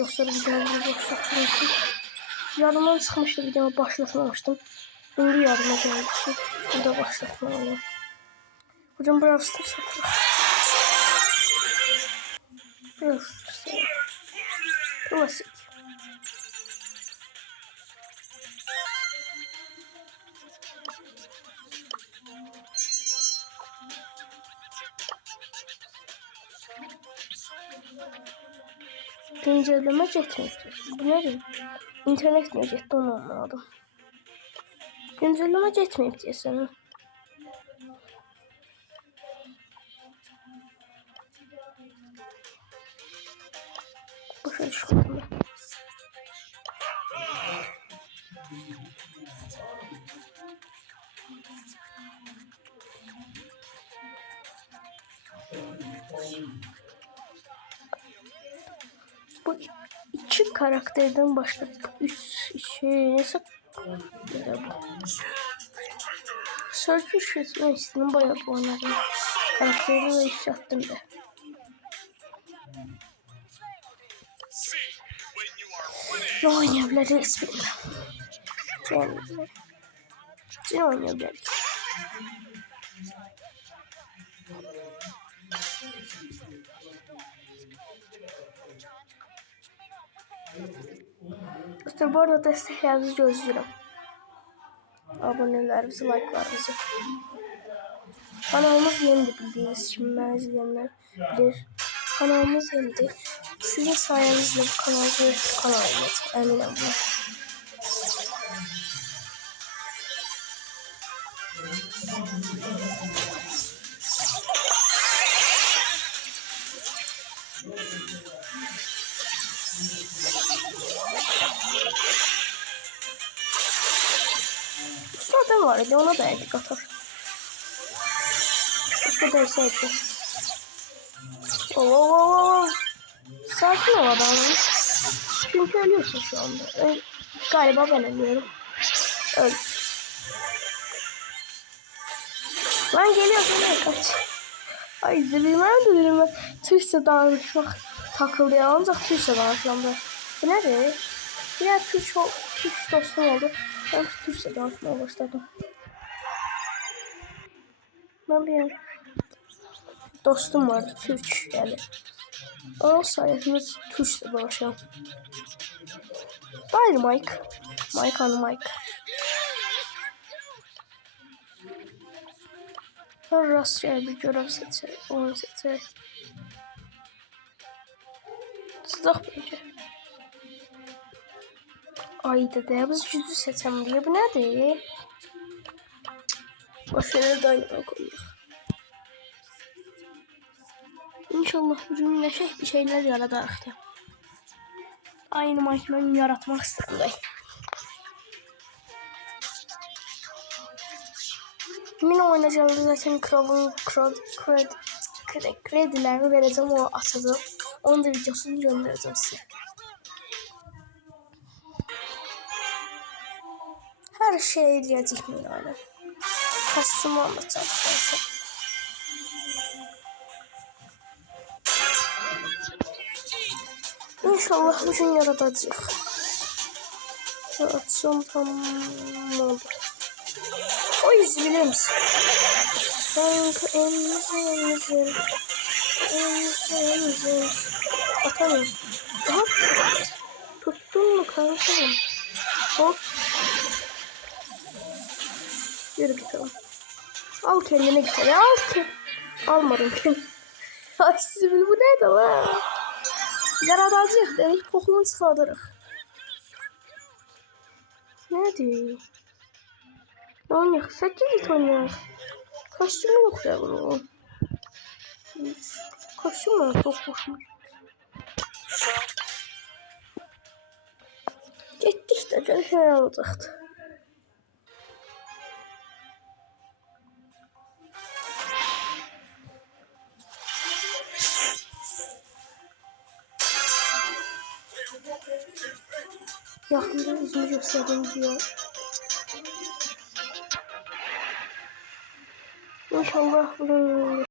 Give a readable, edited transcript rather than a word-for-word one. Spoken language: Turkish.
Dostlarım videomu başlatmak için yardıma çıkmıştı, videomu başlatmamıştım. Şimdi yardıma geldiği için burada başlatmalıyım. Hocam Brawl Stars satılır. Brawl Stars klasik. Güncelleme getmeyecek. Bu nedir? İnternet mi getdi, onu anlamadım. Güncelleme getmeyip deyəsən. Başa düşmədim. Bu iki karakterden başka üç şey neyse Surge şutunu istedim, bayağı bu oynadım. Karakteri de iş yaptım da. Ne oynayabiliriz bilmiyorum. Ne oynayabiliriz? İşte bu arada desteklerinizi gözlüyorum. Abonelerinizi, like'larınızı. Kanalımız yenidir, bildiğiniz için ben izleyenler bilir. Kanalımız yenidir. Sizin sayenizde bu kanal bir kanalımız, eminim buna. Zaten var idi, ona da yedik atar. Keşke derseydi. Sakin ol adamım. Çünkü ölüyorsun şu anda. Galiba ben ölüyorum. Öl. Lan geliyor kaç. Ay dilime Türkçe danışmak takıldı ya. Ancak Türkçe danışmamda. Bu nedir? Diğer Türk dostum oldu. Ben Türkçe danışmaya başladım. Ben bir dostum vardı Türk yani. O sayesinde Türkçe danışıyorum. Dynamite. Mike on Mike. Ben rastgele bir görev seçerim. Onu seçerim. Sıcak bence. Ay dede biz yüzü seçelim diye. Bu nedir? Boşver Dynamite koyuyor. İnşallah bugün bir şeyler yaradarıq da. Aynı makineyi yaratmak istedim. Min oynayacağım zaten kredilerini vereceğim, o açacağım. Onun da videosunu göndereceğim size. Her şey eləyəcək min oyna. Kostümü anlatacağım. İnşallah bugün yaradacaq. Açacağım, tamam oldu. O yüzü bilir misin? Kanka emzir. Atamıyorum. Hop. Tuttun mu kanka? Hop. Yürü gidelim. Al kendine git. Al ki. Almadım kendini. Ay Sibil, bu neydi lan? Yaradacaq dedik, poxunu çıxardırıq. Ne diyor? Oynayaq, 8 it oynayaq. Kostyumu yok ya bunun. Kostyum var, çok hoşuma. Getdik de gel şey alacaktı. Yakında yüzümü göstereyim diyor. İnşallah bunu